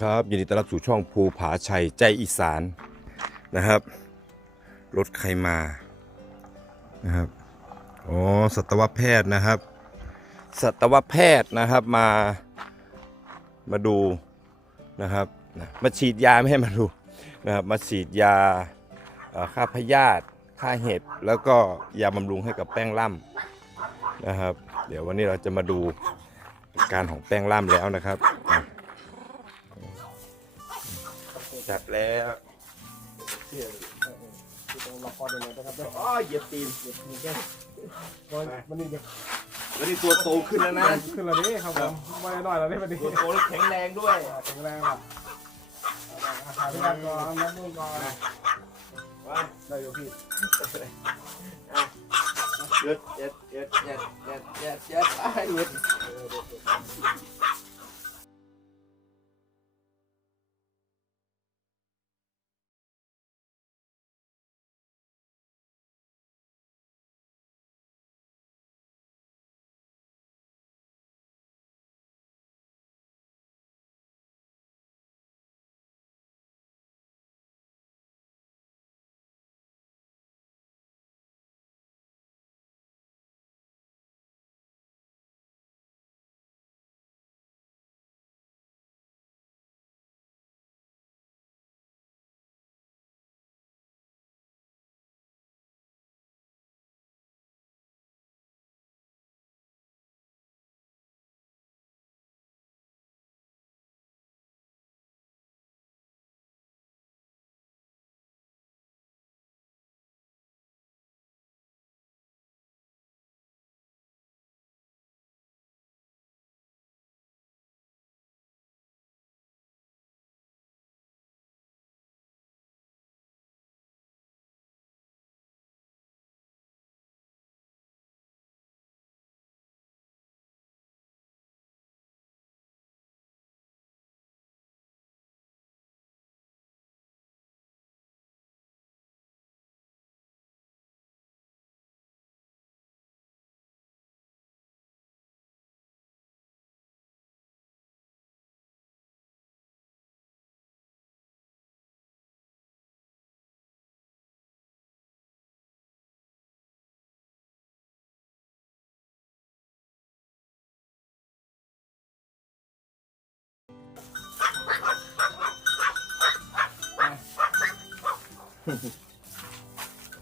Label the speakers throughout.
Speaker 1: ครับยินดีต้อนรับสู่ช่องภูผาชัยใจอีสานนะครับรถใครมานะครับอ๋อสัตวแพทย์นะครับ สัตวแพทย์นะครับมามาดูนะครับมาฉีดยาไม่ให้มาดูนะครับมาฉีดยาฆ่าพยาธิฆ่าเห็บแล้วก็ยาบำรุงให้กับแป้งล่ำนะครับ เดี๋ยววันนี้เราจะมาดูการของแป้งล่ำแล้วนะครับ จัดแล้ว
Speaker 2: ที่ตรงละครเลยนะครับเด้อ
Speaker 1: อ๋อเหยียบตีน
Speaker 2: วันวันนี้จะ
Speaker 1: แล้วนี่ตัวโตขึ้นแล้วนะ
Speaker 2: ขึ้นแล้วนี่ครับผมไม่น้อยแล้วนี่วันนี้
Speaker 1: ตัวโตแล้วแข็งแรงด้วย
Speaker 2: แข็งแรงอะอาหารที่การก่อนน้ำมือก่อน
Speaker 1: ว้า
Speaker 2: ได้อยู่พี่
Speaker 1: เย็ดเย็ดเย็ดเย็ดเย็ดเย็ดเย็ดอ้ายเย็ด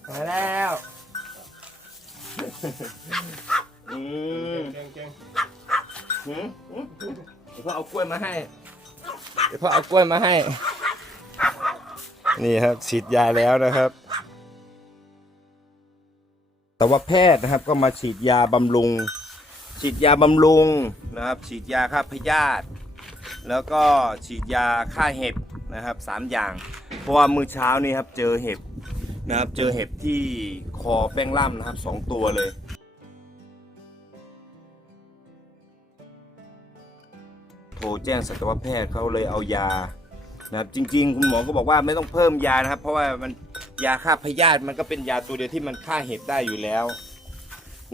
Speaker 1: มาแล้วอืม
Speaker 2: เก่งเก่ง
Speaker 1: หืมหืมเดี๋ยวพ่อเอากล้วยมาให้เดี๋ยวพ่อเอากล้วยมาให้ นี่ครับฉีดยาแล้วนะครับแต่ว่าแพทย์นะครับก็มาฉีดยาบำรุง ฉีดยาบำรุงนะครับ ฉีดยาฆ่าพยาธิแล้วก็ฉีดยาฆ่าเห็บนะครับสามอย่าง เพราะว่ามื้อเช้านี้ครับเจอเห็บนะครับ เจอเห็บที่คอแป้งล่ำนะครับสองตัวเลยโทรแจ้งสัตวแพทย์เขาเลยเอายานะครับจริง ๆ คุณหมอก็บอกว่าไม่ต้องเพิ่มยานะครับ เพราะว่ามันยาฆ่าพยาธิมันก็เป็นยาตัวเดียวที่มันฆ่าเห็บได้อยู่แล้ว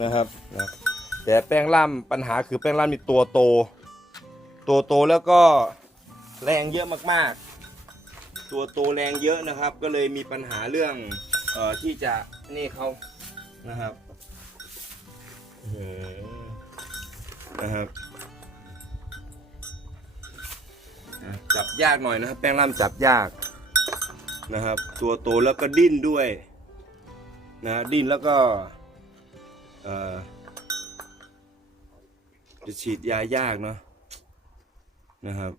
Speaker 1: นะครับนะแต่แป้งล่ำปัญหาคือแป้งล่ำมีตัวโต ตัวโตแล้วก็แรงเยอะมากๆ ตัวโตแรงเยอะนะครับ ก็เลยมีปัญหาเรื่องเอ่อที่จะนี่เขานะครับอื้ออนะครับจับยากหน่อยนะครับ แป้งล่ำจับยากนะครับ ตัวโตแล้วก็ดิ้นด้วยนะดิ้นแล้วก็เอ่อจะฉีดยายากเนาะนะครับ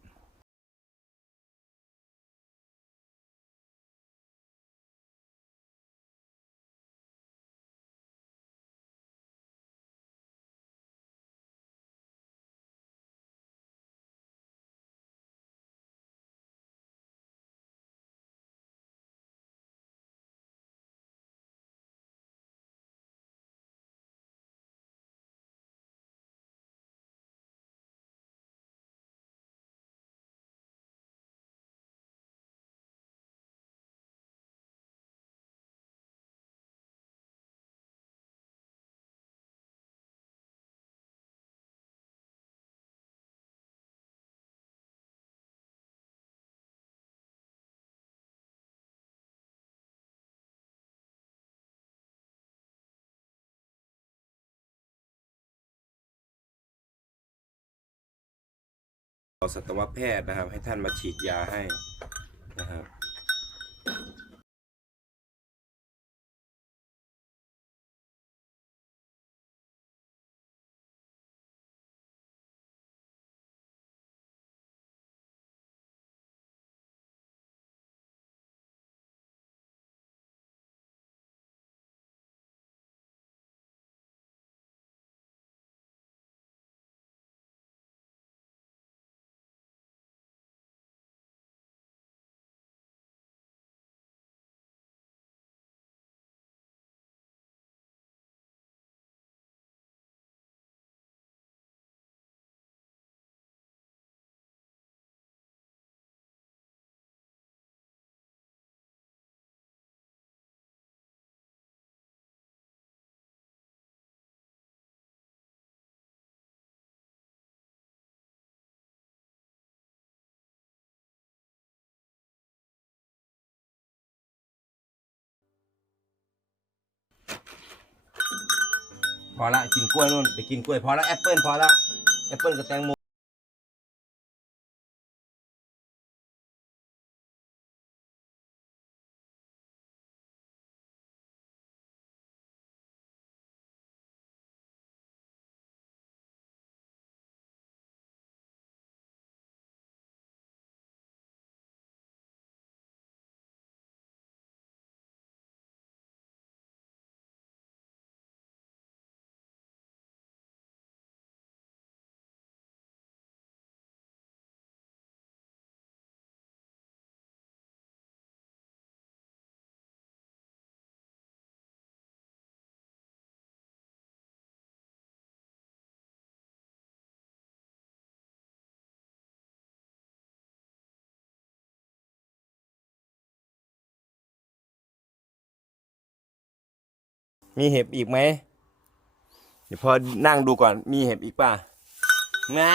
Speaker 1: สัตวแพทย์นะครับ ให้ท่านมาฉีดยาให้นะครับ พอละกินกล้วยนู่นไปกินกล้วยพอละแอปเปิลพอละแอปเปิลกับแตงโม มีเห็บอีกไหม เดี๋ยวพอนั่งดูก่อน มีเห็บอีกป่ะนะ